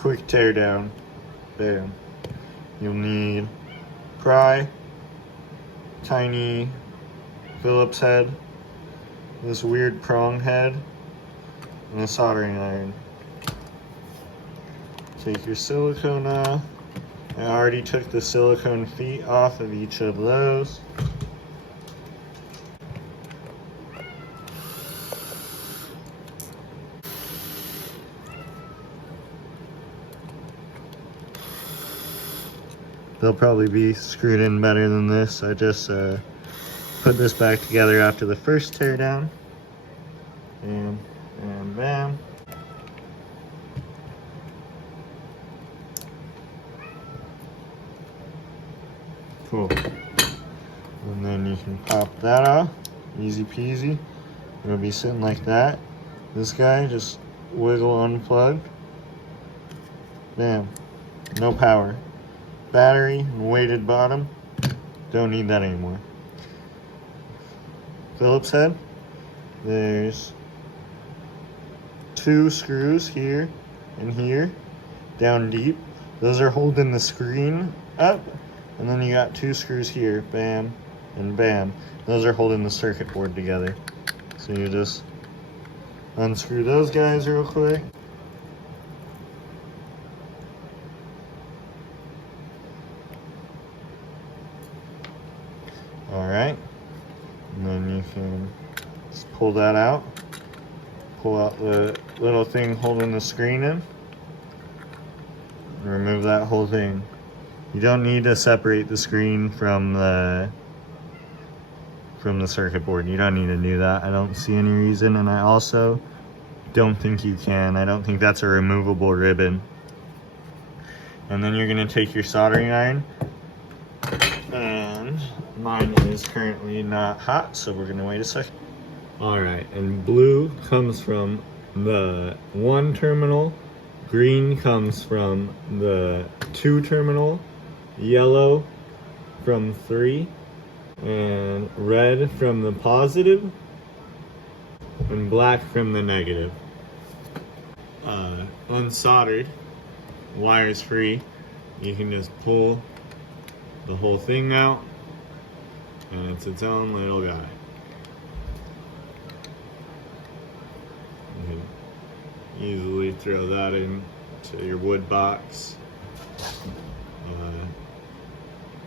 quick tear down. Bam. You'll need pry, tiny Phillips head, this weird prong head, and a soldering iron. Take your silicone off. I already took the silicone feet off of each of those. They'll probably be screwed in better than this. I just put this back together after the first tear down. Bam, bam, bam. Cool. And then you can pop that off. Easy peasy. It'll be sitting like that. This guy, just wiggle, unplug. Bam. No power. Battery and weighted bottom. Don't need that anymore. Phillips head. There's 2 screws here and here, down deep. Those are holding the screen up. And then you got 2 screws here, bam and bam. Those are holding the circuit board together. So you just unscrew those guys real quick. Alright, and then you can just pull that out. Pull out the little thing holding the screen in. And remove that whole thing. You don't need to separate the screen from the circuit board. You don't need to do that. I don't see any reason, and I also don't think you can. I don't think that's a removable ribbon. And then you're gonna take your soldering iron, and mine is currently not hot, so we're gonna wait a second. All right, and blue comes from the 1 terminal, green comes from the 2 terminal, yellow from 3, and red from the positive, and black from the negative. Unsoldered, wires free, you can just pull the whole thing out, and it's its own little guy. You can easily throw that into your wood box.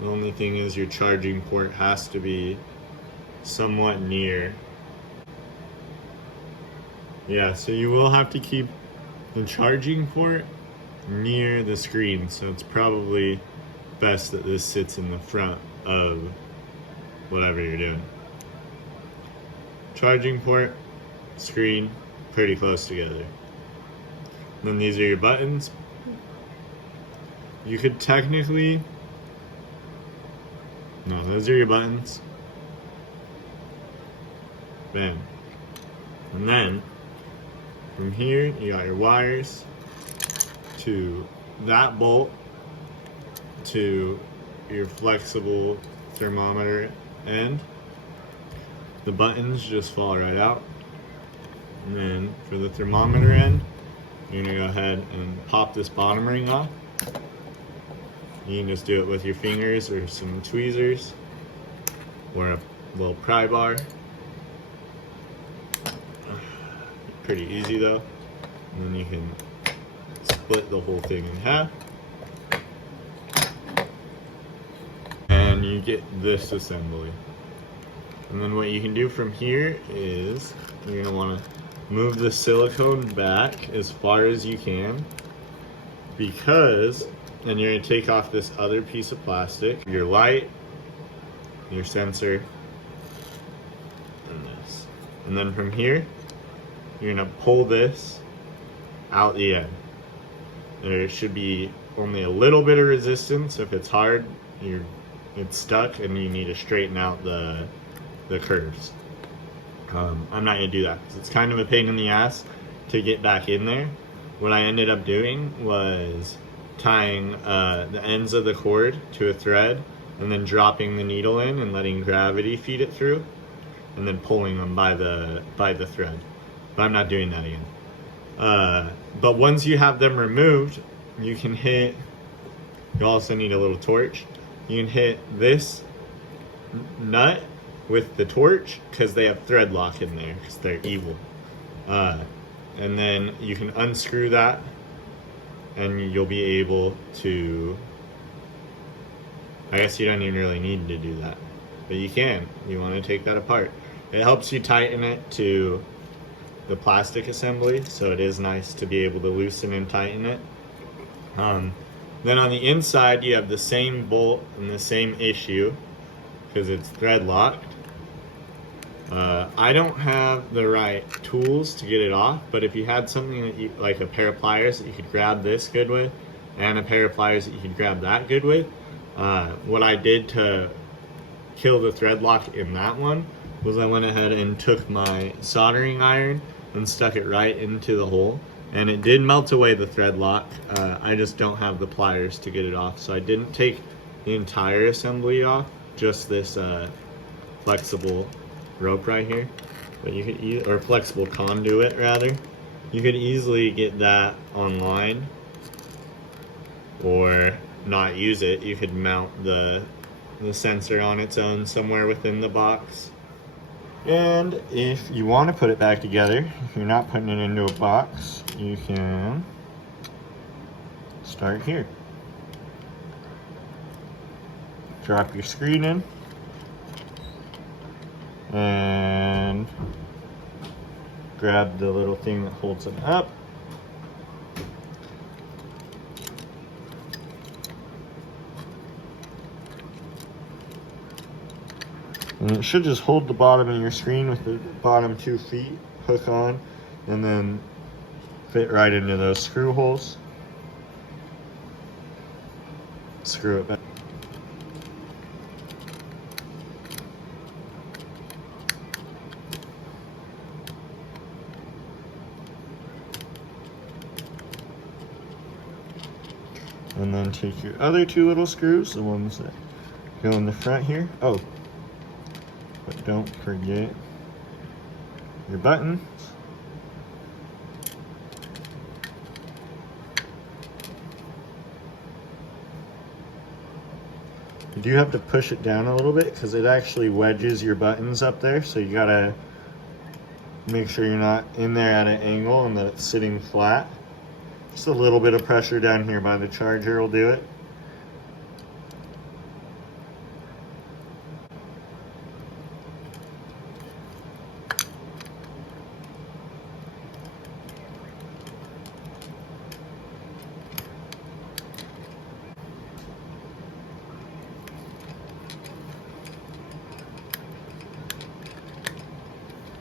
The only thing is your charging port has to be somewhat near. Yeah, so you will have to keep the charging port near the screen, so it's probably best that this sits in the front of whatever you're doing. Charging port, screen, pretty close together. And then these are your buttons. You could technically, no, those are your buttons. Bam. And then from here you got your wires to that bolt to your flexible thermometer end. The buttons just fall right out. And then for the thermometer end, you're gonna go ahead and pop this bottom ring off. You can just do it with your fingers or some tweezers or a little pry bar. Pretty easy though. And then you can split the whole thing in half. And you get this assembly. And then what you can do from here is you're gonna wanna move the silicone back as far as you can, because then you're gonna take off this other piece of plastic, your light, your sensor, and this. And then from here, you're gonna pull this out the end. There should be only a little bit of resistance. If it's hard, it's stuck and you need to straighten out the curves. I'm not gonna do that because it's kind of a pain in the ass to get back in there. What I ended up doing was tying the ends of the cord to a thread and then dropping the needle in and letting gravity feed it through and then pulling them by the thread. But I'm not doing that again. But once you have them removed, you can hit, you also need a little torch. You can hit this nut with the torch because they have thread lock in there because they're evil. And then you can unscrew that and you'll be able to, I guess you don't even really need to do that, but you can. You want to take that apart. It helps you tighten it to the plastic assembly, so it is nice to be able to loosen and tighten it. Then on the inside you have the same bolt and the same issue because it's thread locked. I don't have the right tools to get it off, but if you had something that you, like a pair of pliers that you could grab this good with and a pair of pliers that you could grab that good with, what I did to kill the thread lock in that one was I went ahead and took my soldering iron and stuck it right into the hole, and it did melt away the thread lock. I just don't have the pliers to get it off, so I didn't take the entire assembly off, just this flexible rope right here. But you could or flexible conduit rather. You could easily get that online or not use it. You could mount the sensor on its own somewhere within the box. And if you want to put it back together, if you're not putting it into a box, you can start here. Drop your screen in and grab the little thing that holds it up. And it should just hold the bottom of your screen with the bottom 2 feet, hook on, and then fit right into those screw holes. Screw it back. And then take your other 2 little screws, the ones that go in the front here. Oh, but don't forget your buttons. You do have to push it down a little bit because it actually wedges your buttons up there, so you gotta make sure you're not in there at an angle and that it's sitting flat. Just a little bit of pressure down here by the charger will do it.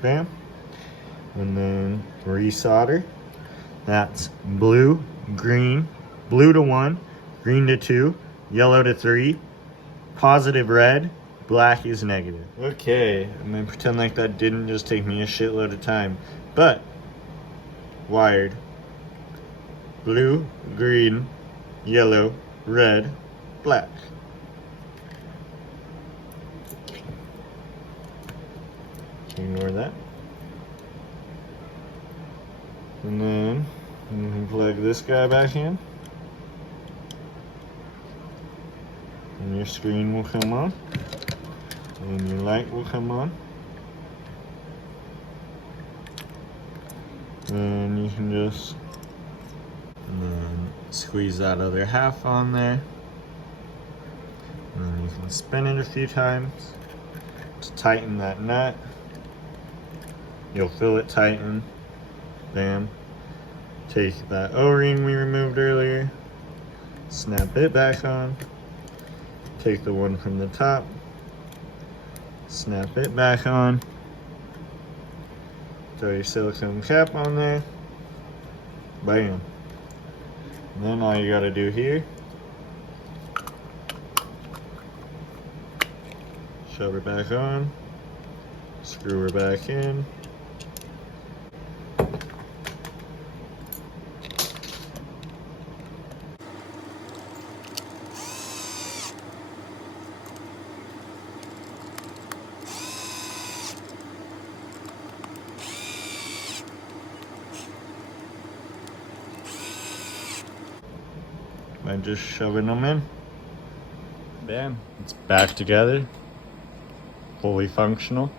Bam. And then resolder. That's blue, green, blue to 1, green to 2, yellow to 3, positive red, black is negative. Okay, I'm gonna pretend like that didn't just take me a shitload of time, but wired blue, green, yellow, red, black. Ignore that. And then you can plug this guy back in. And your screen will come on. And your light will come on. And you can just squeeze that other half on there. And then you can spin it a few times to tighten that nut. You'll feel it tighten. Bam. Take that O-ring we removed earlier, snap it back on. Take the one from the top, snap it back on. Throw your silicone cap on there. Bam. And then all you gotta do here, shove her back on, screw her back in. by just shoving them in. Bam, it's back together, fully functional.